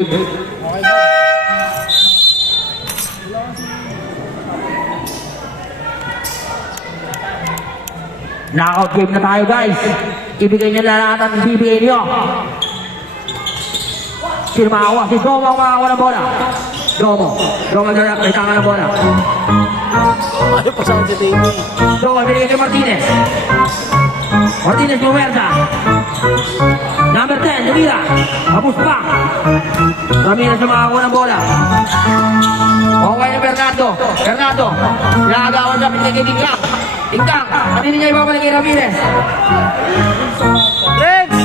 Knockout game na tayo, guys. Ibigay niyo na lahat ang ibibigay niyo. Sino makawa? Si Domo ang makawa ng bola. Domo na may tanga ng bola. Ayaw pa saan si Davey. Domo, binigay kay Martinez. Martinez Mumerda. Number 10, Lumira. Tapos pa. Ramirez ang makawa ng bola. Okay na Bernardo. Nakagawan sa pinigay kay Tingkang. Kanina niya ibabalik kay Ramirez. Legs!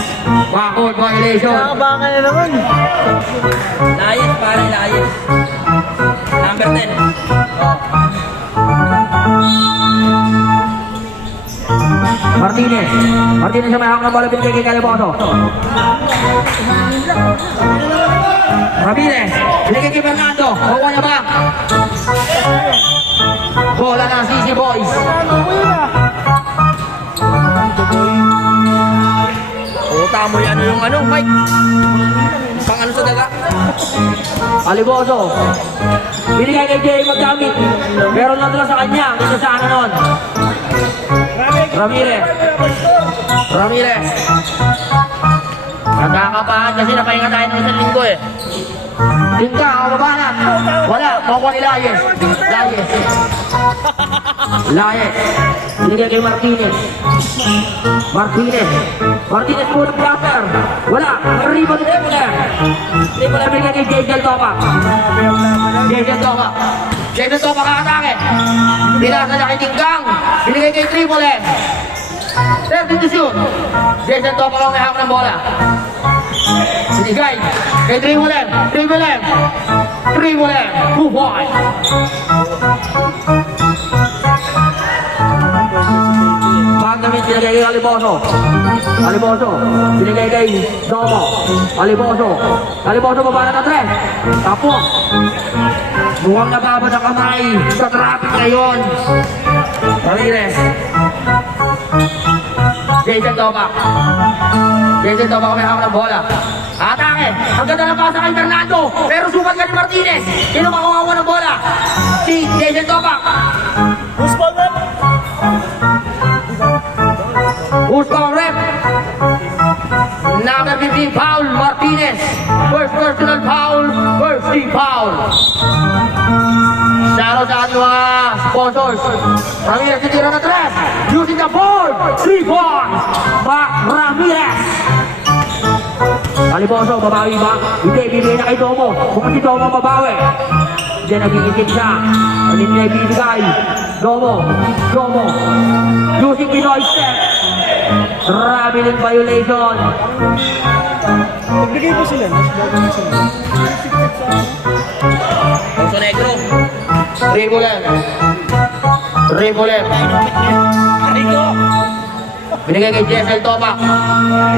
Bakod, violation. Nakabaka na naman. Layas, parang layas. Number 10. Martinez sa may hawak ng bola, binigay kay Caliboso. Ramirez, binigay kay Fernando. Kukuha niya ba? Bola na Sisi Boys. Puta mo yan yung ano, Mike. Pang ano sa daga. Caliboso, binigay kay Jay magkamit. Meron lang dala sa kanya. Dito sa ano nun. Ramirez. Nagkakapahan kasi napahinga tayo ng isang linggo eh. Tingka, kababanan. Wala, makuha ni Layes. Binigay kay Martinez po ng jumper. Wala, rebound ni Triple. Triple binigay kay Jason Topak. Jason Topak kakatake. Pinasa niya kay Tingkang. Binigay kay Triple. Third to shoot. Jason Topak ang may hawak ng bola. Binigay kay Triple. 2 point. Pagkamit binigay kay Caliboso, binigay kay Domo. Caliboso baba na 3. Tapos mukhang nababad ang kamay sa traffic ngayon. Ramirez. Jason Topak may hawak ng bola. Atake! Ang ganda ng pasa kay Fernando, pero sukat ka ni Martinez. Sino makawawa ng bola? Si Jason Topak. Who's ball rep? Number 15 foul, Martinez. First personal foul, first team foul. Shoutout sa ating mga sponsors. Ramirez titira na 3. Using the board. 3 points. Ramirez. Caliboso, babawi ba? Hindi, bibigay na kay Domo. Kung si Domo babawi. Hindi, nag-iisip siya. Ano niya ibibigay? Domo. Using Pinoy step. Traveling violation. Nagbigay po sila. Oso Negro. Triple. Binigay kay Jessel Topak.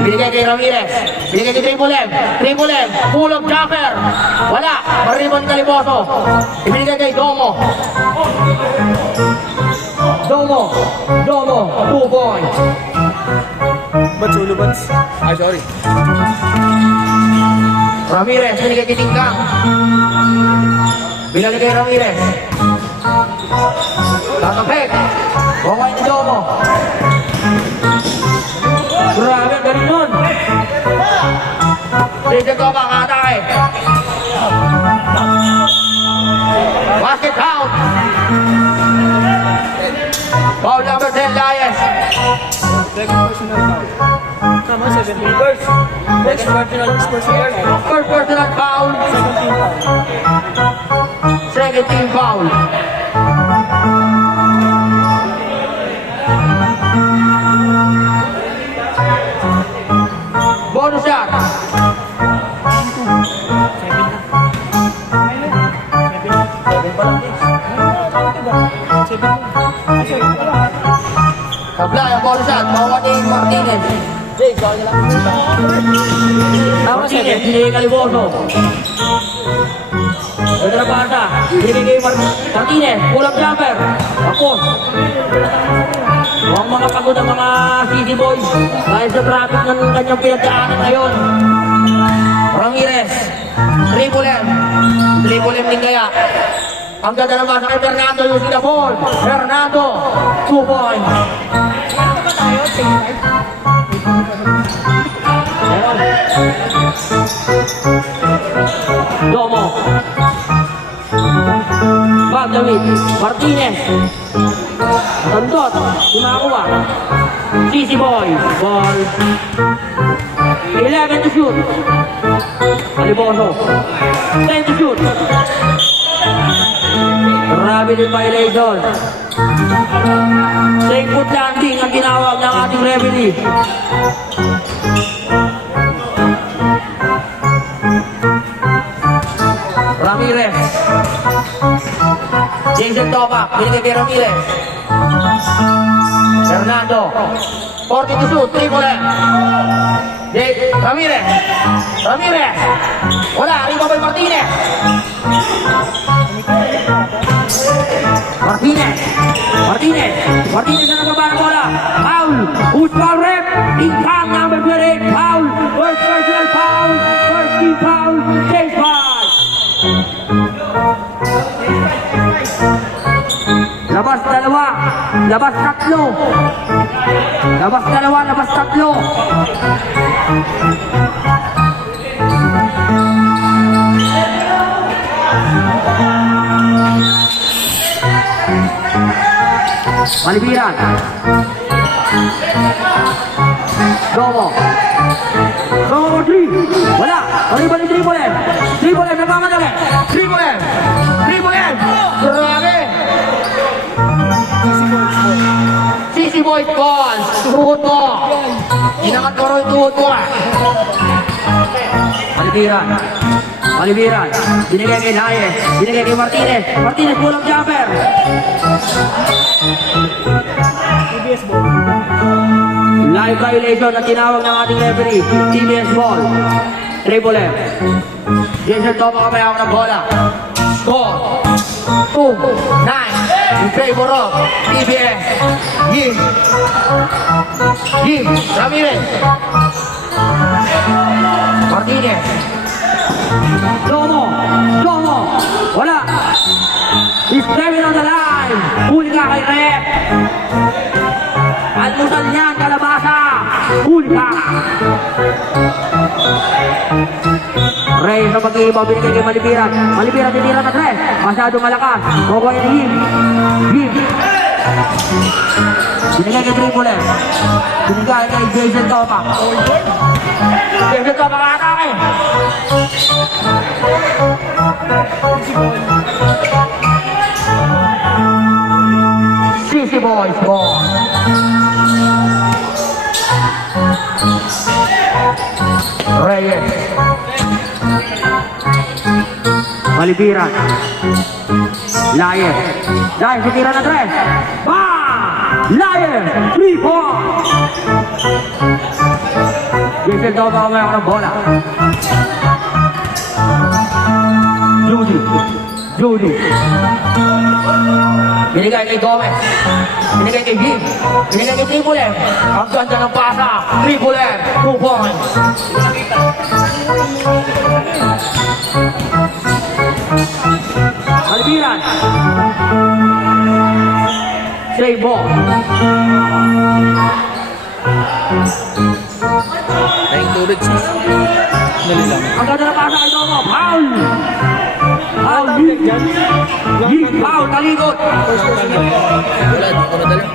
Binigay kay Ramirez. Binigay kay Triple M. Full of jumper. Wala. Maribon Caliboso. Ibinigay kay Domo. 2 points. Bats, ulo bats. Ay, sorry. Ramirez, binigay kay Tingkang. Binigay kay Ramirez. Tatapik. Bongay ni Domo. Grabe, galing nun. Jason Topak kakatake. Basket count. Foul number 10, Layes. Second personal foul. Tama, 17. First Personal foul. 17 foul. Bonus shot. Kabla yung bonus shot. Makuha ni Martinez. Martinez, hindi Caliboso. Ito na bata. Binigay kay Martinez. Pull-up jumper. Tapos. Ang mga pagod ng mga Sisi Boys. Dahil sa traffic ng kanyang pinagdaanan ngayon. Ramirez. Triple M. Triple M din kaya. Ang ganda naman sa kay Fernando using the ball. Fernando, 2 points. Domo. Bagdawit. Martinez. Tandot. Kumakuha. CC Boy. Ball. 11 to shoot. Aliboso. 10 to shoot. Grabe din violation. Safe foot landing ang tinawag ng ating referee. Ramirez. Jason Topa. Binigay kay Ramirez. Fernando. 40 to shoot. Triple M. Ramirez. Ramirez. Wala. Rebound Martinez. Martinez. Martinez. Martinez na nababa ng bola. Foul. Who's foul rep? Income number 28. Foul. First personal foul. First team foul. Chase foul. Labas dalawa. Labas tatlo. Labas dalawa. Labas tatlo. Malibiran. Domo. Domo 3. Wala. Maliban ni Triple M. Triple M nagmamadali. Triple M. Triple M. Grabe. CC Boy ball. Tuhod mo. Inangat ko rin tuhod mo. Malibiran. Malibiran. Binigay kay Laye. Binigay kay Martinez. Martinez pulang jumper. TBS ball. Live violation na tinawag ng ating referee. TBS ball. Triple M. Jason Topa kamay ako ng bola. Score. 2-9. In favor of TBS. Yim. Yim. Ramirez. Martinez. Domo. Domo. Wala. He's driving on the line. Huli ka kay Rep. Almusal niyan, kalabasa. Huli ka. Ray sa pag-iibaw, binigay kay Malibiran. Malibiran, tinira na tres. Masyado malakas. Kukuha ni Him. Him. Binigay kay Triple M. Binigay kay Jason Topa. Jason Topa kakatake. CC Boys ball. Reyes. Malibiran. Laye. Laye, tira na tres. Bang! Laye! 3 points! Jason Topa kamay ako ng bola. Judy. Judy. Binigay kay Gomez. Binigay kay Jim. Binigay kay Triple M. Ang ganda ng pasa. Triple M. 2 points. Albiran. Save ball. Tayong tubig sis. Dali lang. Ang ganda ng pasa kay Domo. Foul. Foul. Jim. Foul. Talikot. Wala, di ko madali.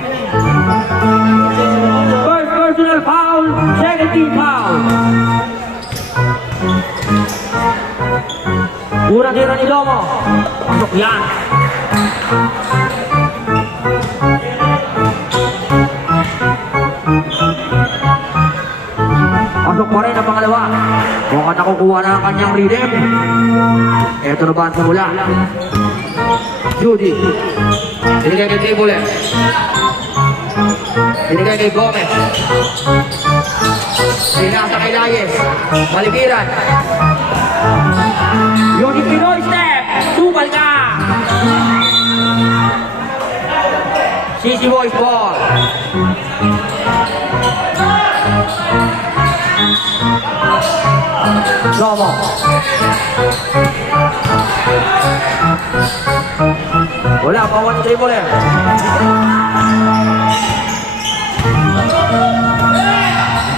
First personal foul. Second team foul. Pura tira ni Domo. Pasok yan. Pasok pa rin ang pangalawa. Mukhang nakukuha na ang kanyang rhythm. Ito na ba ang simula? Judy. Binigay kay Triple M. Binigay kay Gomez. Sinasa kay Layes. Malibiran. Yung Pinoy step. Tupal ka. CC Boys ball. Domo. Wala pa, 1-3 mo lang.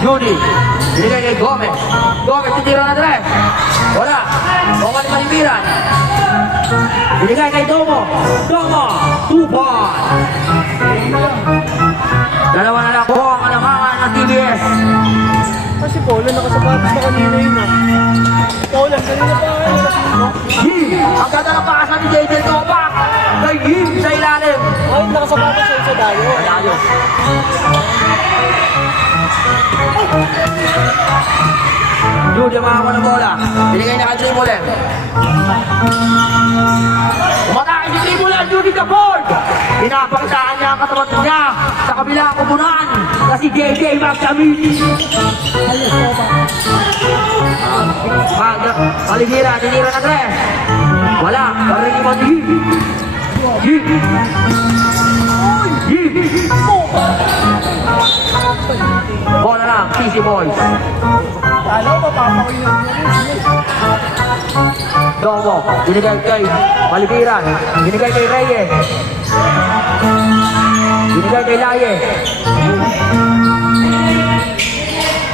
Judy, binigay kay Gomez. Gomez, titira na tres. Wala. Gomez malibiran. Binigay kay Domo. Domo, 2 point. Dalawa na lang po ang alamangan ng TBS. Kasi Poland, nakasapatos na kanina yun ah. Poland, kanina pa ako nakasunod. Yee! Ang ganda ng pakasan ni JJ Topak. Kay Yee sa ilalim. Ay, nakasapatos siya sa dayo. Ayayo. Judy, makakuha ng bola. Binigay na kay Tribulen. Umatake si Tribulen, Judy the board. Pinapakitaan niya ang katapat niya sa kabilang kupunan na si JJ Magdamit. Palihira, tinira na tres. Wala, parinig mo si Yee. Yee. Bola lang, Sisi Boys. Alam mo, papakawin na Domo, binigay kay Malibiran, binigay kay Reyes, binigay kay Laye.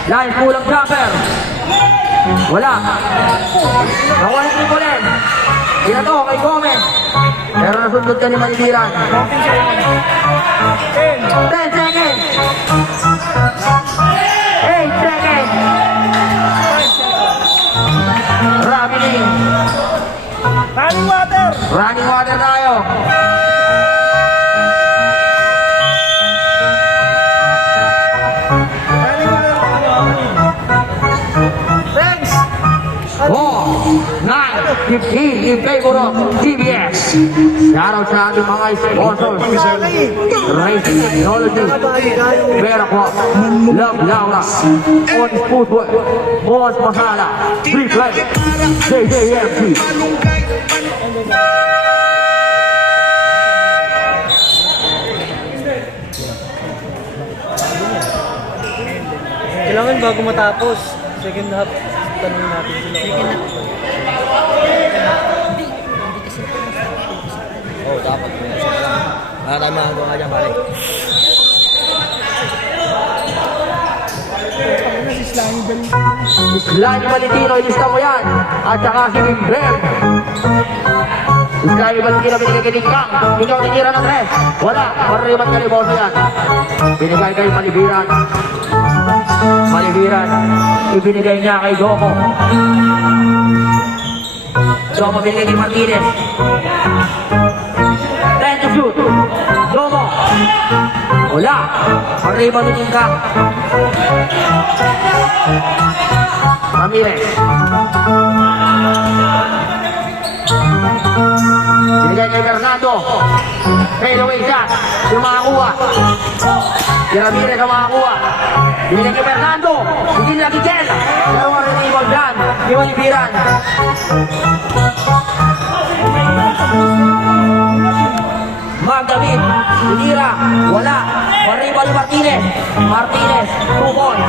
Laye, kulang jumper. Wala. Nawala ni Polen. Binato kay Gomez. Pero nasundot ka ni Malibiran. 10 seconds. 8 seconds. Running. Running water! Running water tayo. Running water tayo. Thanks! 4, 9, 15 in favor of TBS. Shoutout sa ating mga sponsors. Racing Technology, Veracruz, Love Laura, On Footwear, Boss Masala, Free Play, JJMC. Kailangan bago matapos. Second half, tanongin natin sila. Second half. Oo, dapat. Wala tayo magagawa dyan, pare. Slime Valentino, ilista mo yan. At saka si Wimbrem. Slime Valentino, binigay kay Dingkang. Ikaw tinira ng tres. Wala, marimat kaliboso yan. Binigay kay Malibiran. Malibiran, ibinigay niya kay Domo. Domo binigay kay Martinez. 10 to shoot. Domo. Wala. Marimat ni Dingkang. Ramirez. Binigay kay Fernando. Fadeaway shot. Yung makakuha. Si Ramirez ang makakuha. Binigay kay Fernando. Hindi lagi Ken. Pero warin ni Ibon dyan. Di Malibiran. Magdamit. Tinira. Wala. Arriba ni Martinez. Martinez. 2 points.